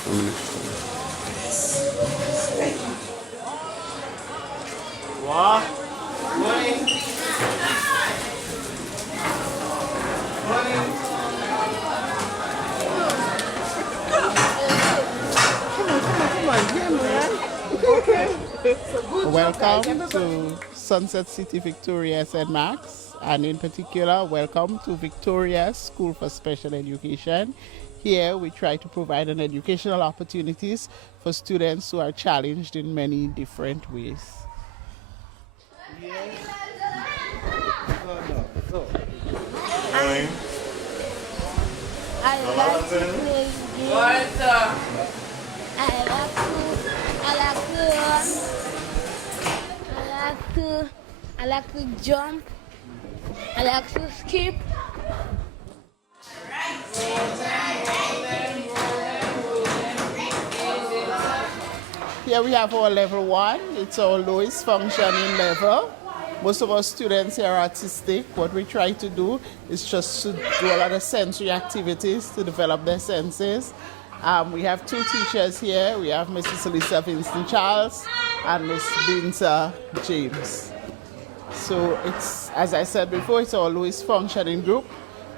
What? Morning. Welcome to Sunset City Victoria St. Mark's, and in particular, welcome to Victoria School for Special Education. Here we try to provide an educational opportunities for students who are challenged in many different ways. Morning. I like to play games. What's up? I like to jump. I like to skip. Here we have our level 1. It's our lowest functioning level. Most of our students here are autistic. What we try to do is just to do a lot of sensory activities to develop their senses. We have 2 teachers here. We have Mrs. Lisa Vincent Charles and Miss Binta James. So it's, as I said before, it's our lowest functioning group,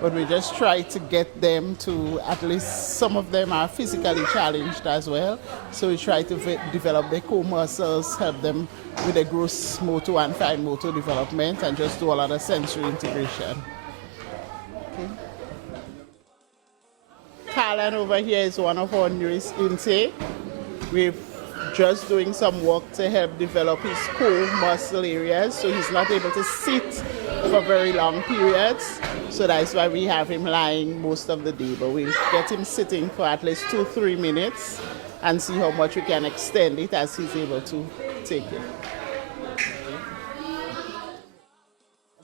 but we just try to get them to, at least some of them are physically challenged as well. So we try to develop their core muscles, help them with their gross motor and fine motor development, and just do a lot of sensory integration. Okay. Carlin over here is one of our newest intake. We're just doing some work to help develop his core muscle areas, so he's not able to sit for very long periods. So that's why we have him lying most of the day, but we'll get him sitting for at least 2-3 minutes and see how much we can extend it as he's able to take it.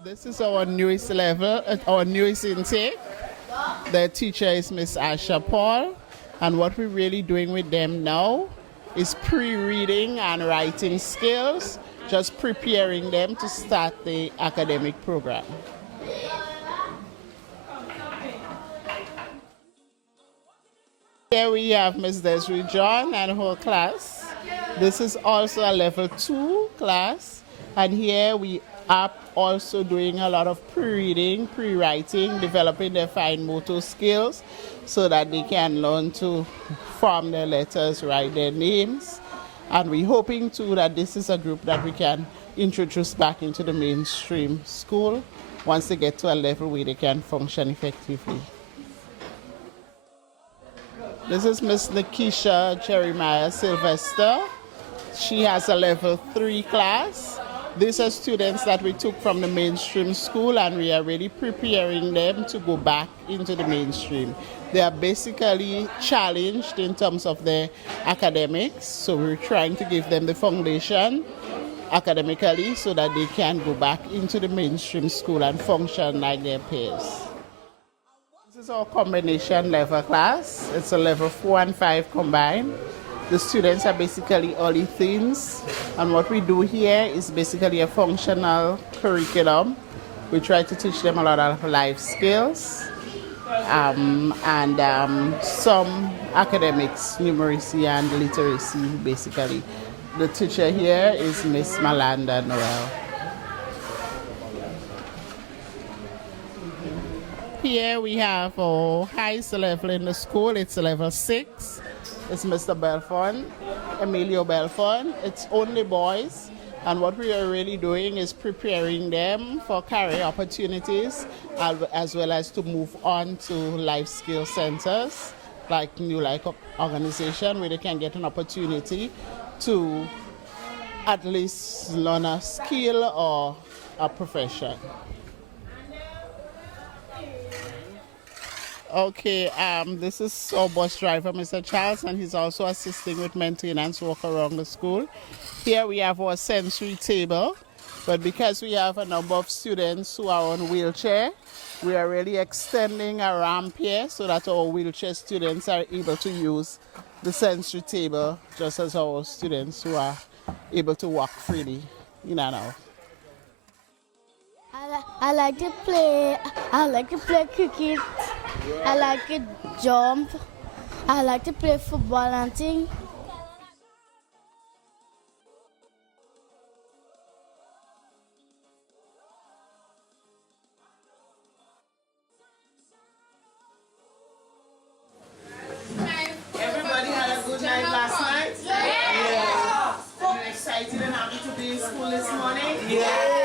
This is our newest level, our newest intake. The teacher is Miss Asha Paul, and what we're really doing with them now is pre-reading and writing skills, just preparing them to start the academic program. Here we have Ms. Desiree John and her class. This is also a level 2 class, and here we are also doing a lot of pre-reading, pre-writing, developing their fine motor skills so that they can learn to form their letters, write their names. And we're hoping too that this is a group that we can introduce back into the mainstream school once they get to a level where they can function effectively. This is Miss Nikisha Jeremiah Sylvester. She has a level 3 class. These are students that we took from the mainstream school, and we are really preparing them to go back into the mainstream. They are basically challenged in terms of their academics, so we're trying to give them the foundation academically so that they can go back into the mainstream school and function like their peers. This is our combination level class. It's a level 4 and 5 combined. The students are basically early teens, and what we do here is basically a functional curriculum. We try to teach them a lot of life skills and some academics, numeracy and literacy, basically. The teacher here is Miss Malanda Noel. Here we have our highest level in the school. It's level 6. It's Mr. Belfon, Emilio Belfon. It's only boys. And what we are really doing is preparing them for career opportunities as well as to move on to life skill centers like New Life Organization, where they can get an opportunity to at least learn a skill or a profession. Okay, this is our bus driver, Mr. Charles, and he's also assisting with maintenance work around the school. Here we have our sensory table, but because we have a number of students who are on wheelchair, we are really extending a ramp here so that our wheelchair students are able to use the sensory table just as our students who are able to walk freely in and out. I like to play cricket. I like to jump. I like to play football and things. Everybody had a good night last night? Yeah. Are you excited and happy to be in school this morning? Yeah.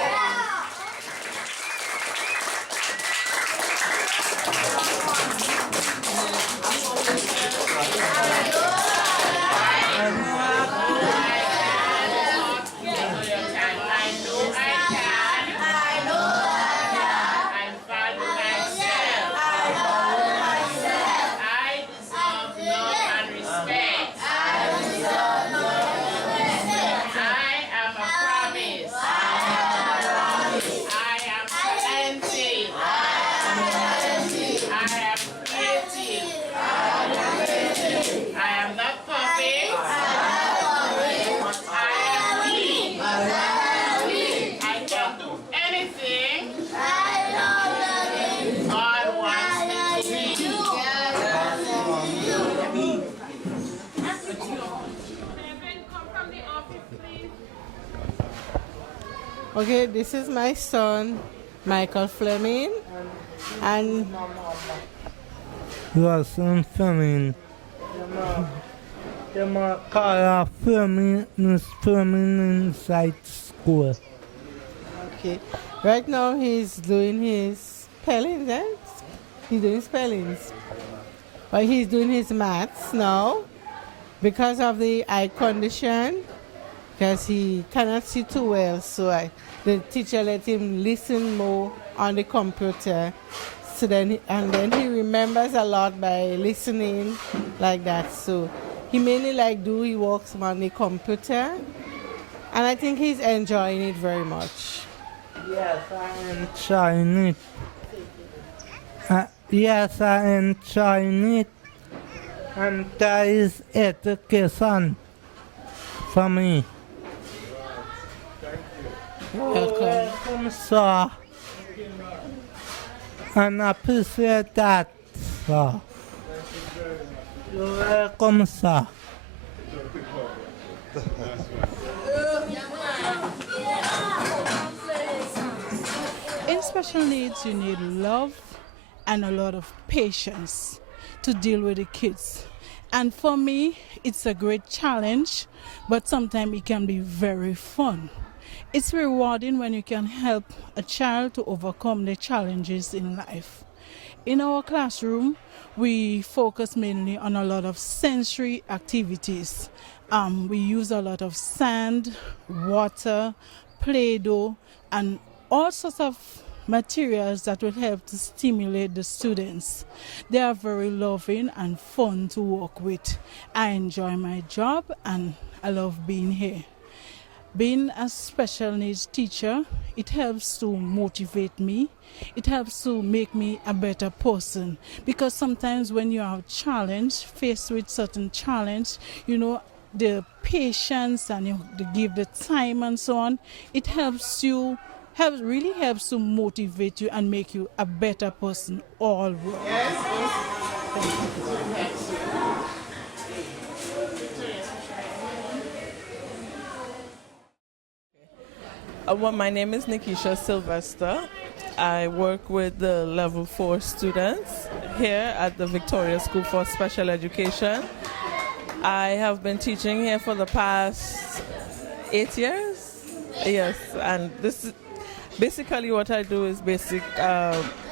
Okay, this is my son, Michael Fleming, and your son Fleming. The car Fleming is Fleming inside school. okay, right now he's doing his spellings, eh? He's doing spellings, but he's doing his maths now because of the eye condition. Because he cannot see too well, so the teacher let him listen more on the computer. So then, he remembers a lot by listening like that. So he mainly he works on the computer, and I think he's enjoying it very much. Yes, I'm enjoying it. Yes, I'm enjoying it. And that is education for me. Welcome, sir. And I appreciate that, sir. You're welcome, sir. In special needs, you need love and a lot of patience to deal with the kids. And for me, it's a great challenge, but sometimes it can be very fun. It's rewarding when you can help a child to overcome the challenges in life. In our classroom, we focus mainly on a lot of sensory activities. We use a lot of sand, water, Play-Doh, and all sorts of materials that will help to stimulate the students. They are very loving and fun to work with. I enjoy my job and I love being here. Being a special needs teacher, it helps to motivate me. It helps to make me a better person. Because sometimes when you are faced with certain challenge, the patience and you give the time and so on, it really helps to motivate you and make you a better person all round. My name is Nikisha Sylvester. I work with the level 4 students here at the Victoria School for Special Education. I have been teaching here for the past 8 years. Yes, and this is basically what I do is basic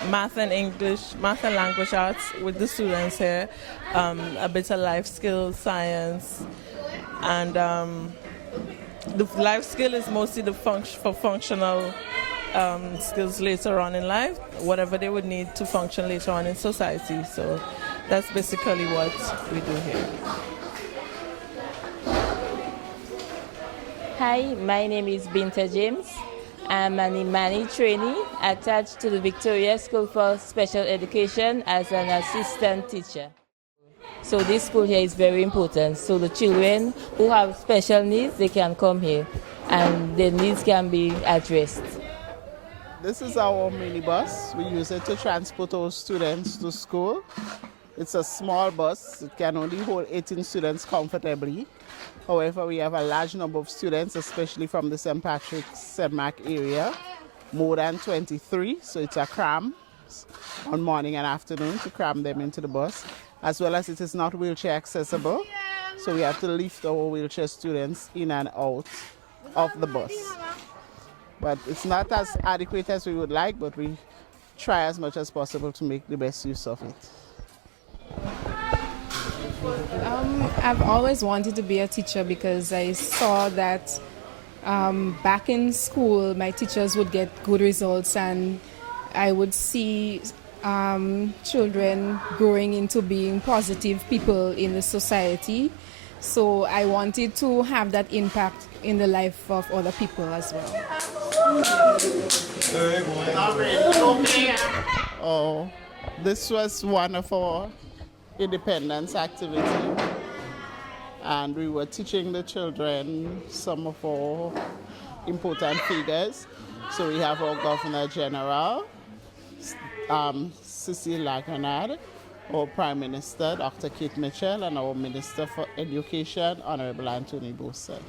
math and language arts with the students here, a bit of life skills, science, and the life skill is mostly for functional skills later on in life, whatever they would need to function later on in society. So that's basically what we do here. Hi, my name is Binta James. I'm an Imani trainee attached to the Victoria School for Special Education as an assistant teacher. So this school here is very important. So the children who have special needs, they can come here and their needs can be addressed. This is our minibus. We use it to transport our students to school. It's a small bus. It can only hold 18 students comfortably. However, we have a large number of students, especially from the St. Patrick's, St. Mark area, more than 23. So it's a cram on morning and afternoon to cram them into the bus, as well as it is not wheelchair accessible. So we have to lift our wheelchair students in and out of the bus. But it's not as adequate as we would like, but we try as much as possible to make the best use of it. I've always wanted to be a teacher because I saw that back in school my teachers would get good results, and I would see children growing into being positive people in the society. So I wanted to have that impact in the life of other people as well. Oh, this was one of our independence activities, and we were teaching the children some of our important figures. So we have our Governor General, Cecile Grenada, our Prime Minister, Dr. Kate Mitchell, and our Minister for Education, Honorable Anthony Bosa.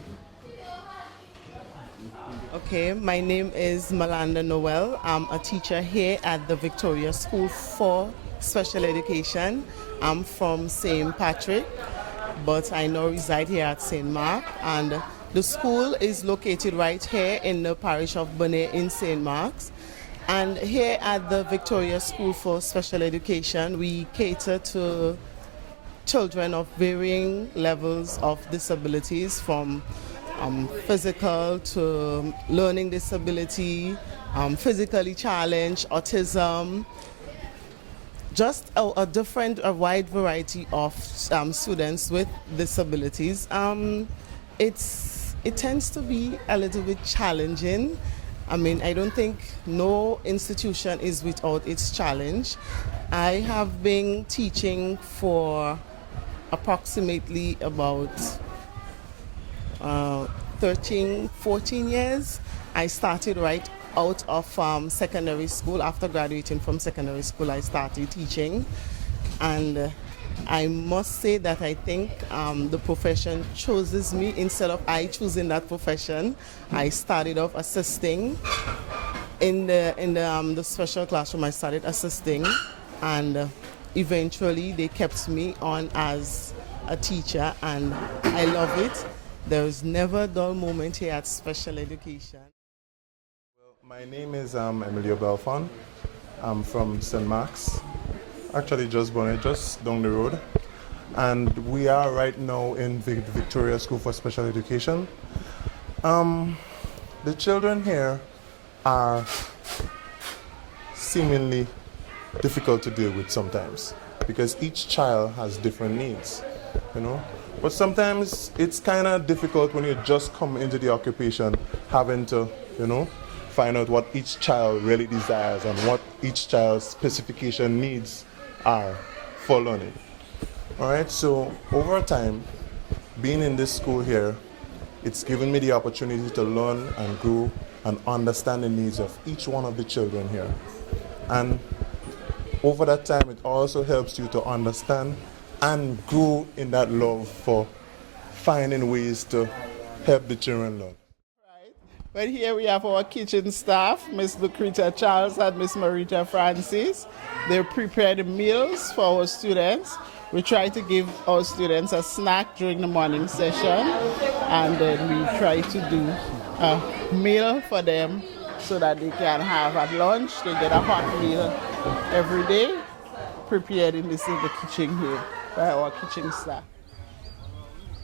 Okay, my name is Malanda Noel. I'm a teacher here at the Victoria School for Special Education. I'm from St. Patrick, but I now reside here at St. Mark. And the school is located right here in the parish of Bonnet in St. Mark's. And here at the Victoria School for Special Education, we cater to children of varying levels of disabilities, from physical to learning disability, physically challenged, autism, just a wide variety of students with disabilities. It tends to be a little bit challenging. I mean, I don't think no institution is without its challenge. I have been teaching for approximately about 13, 14 years. I started right out of secondary school. After graduating from secondary school, I started teaching. And I must say that I think the profession chooses me instead of I choosing that profession. I started off assisting in the special classroom. I started assisting, and eventually they kept me on as a teacher, and I love it. There is never a dull moment here at Special Education. Well, my name is Emilio Belfon. I'm from St. Mark's, actually just born just down the road. And we are right now in the Victoria School for Special Education. The children here are seemingly difficult to deal with sometimes, because each child has different needs, you know. But sometimes it's kind of difficult when you just come into the occupation having to, you know, find out what each child really desires and what each child's specification needs are for learning. All right, so over time, being in this school here, it's given me the opportunity to learn and grow and understand the needs of each one of the children here. And over that time, it also helps you to understand and grow in that love for finding ways to help the children learn. Right. But here we have our kitchen staff, Miss Lucreta Charles and Miss Marita Francis. They prepare the meals for our students. We try to give our students a snack during the morning session, and then we try to do a meal for them so that they can have at lunch. They get a hot meal every day prepared in the kitchen here by our kitchen staff.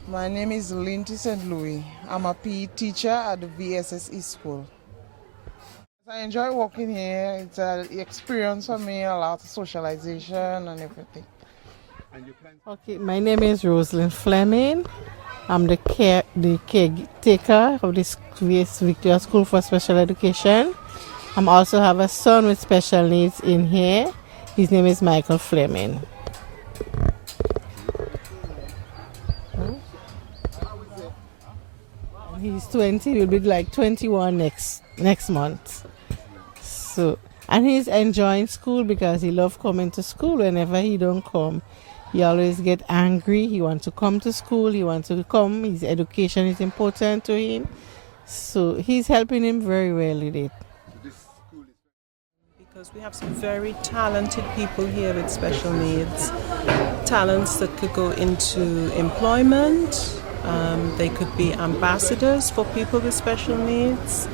My name is Linty St. Louis. I'm a PE teacher at the VSSE school. I enjoy working here. It's an experience for me, a lot of socialization and everything. Okay, my name is Rosalind Fleming. I'm the caretaker of this Victoria School for Special Education. I also have a son with special needs in here. His name is Michael Fleming. He's 20, he'll be like 21 next month. So, and he's enjoying school because he loves coming to school. Whenever he don't come, He always get angry. He wants to come to school. He wants to come. His education is important to him. So he's helping him very well with it. Because we have some very talented people here with special needs. Talents that could go into employment. They could be ambassadors for people with special needs.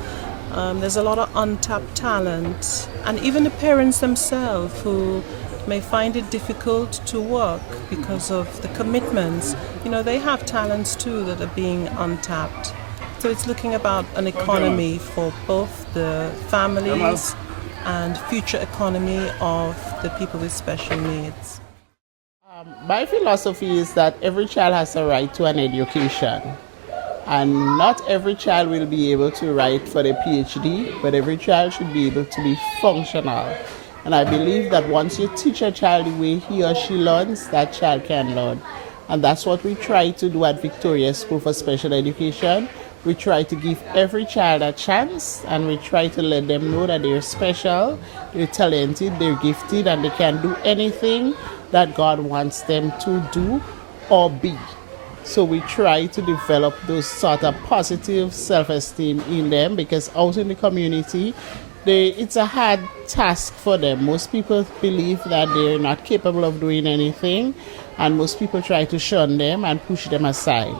There's a lot of untapped talent. And even the parents themselves who may find it difficult to work because of the commitments. You know, they have talents too that are being untapped. So it's looking about an economy for both the families and future economy of the people with special needs. My philosophy is that every child has a right to an education. And not every child will be able to write for a PhD, but every child should be able to be functional. And I believe that once you teach a child the way he or she learns, that child can learn. And that's what we try to do at Victoria School for Special Education. We try to give every child a chance, and we try to let them know that they're special, they're talented, they're gifted, and they can do anything that God wants them to do or be. So we try to develop those sort of positive self-esteem in them, because out in the community, it's a hard task for them. Most people believe that they're not capable of doing anything, and most people try to shun them and push them aside.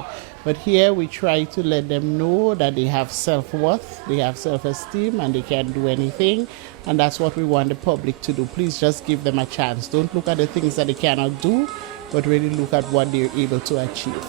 But here we try to let them know that they have self-worth, they have self-esteem, and they can do anything. And that's what we want the public to do. Please just give them a chance. Don't look at the things that they cannot do, but really look at what they're able to achieve.